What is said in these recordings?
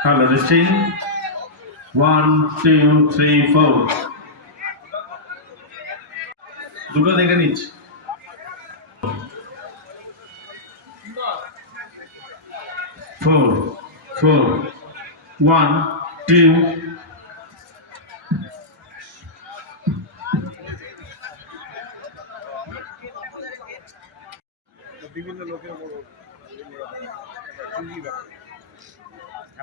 Hello, listing. One, two, three, four. দুটো দেখে নিচ্ছি four, four, one, two, বিভিন্ন লোকের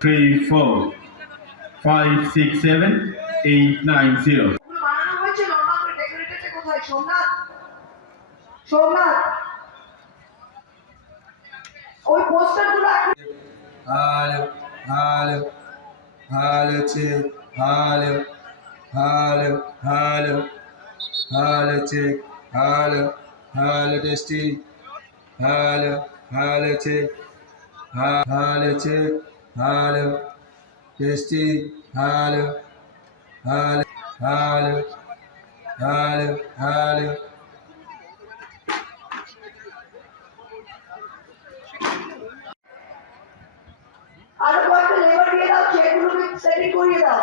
three, four, five, six, seven, eight, nine, zero. Somnath Somnath ওই পোস্টারগুলো এখন Hallo, hallo, hallo, check, hallo, hallo, hallo, hallo, check, hallo, hallo, testy, hallo, hallo, check, ha- hallo, hello testing hello hello hello hello hello. सभी को ये दाओ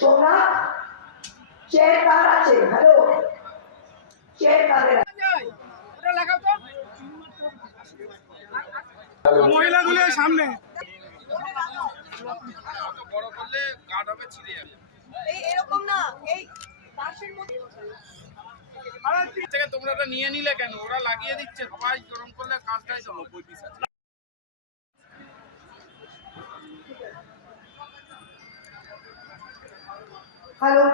सोना check करा hello. Check करा মহিলাগুলো সামনে বড় করলে গার্ড হবে ছিঁড়ে যাবে এই এরকম না এই বাঁশের মধ্যে। থেকে তোমরা ওটা নিয়ে নিলে কেন? ওরা লাগিয়ে দিচ্ছে সবাই গরম করলে কাজটাই তো নব্বই পিস আছে হ্যালো।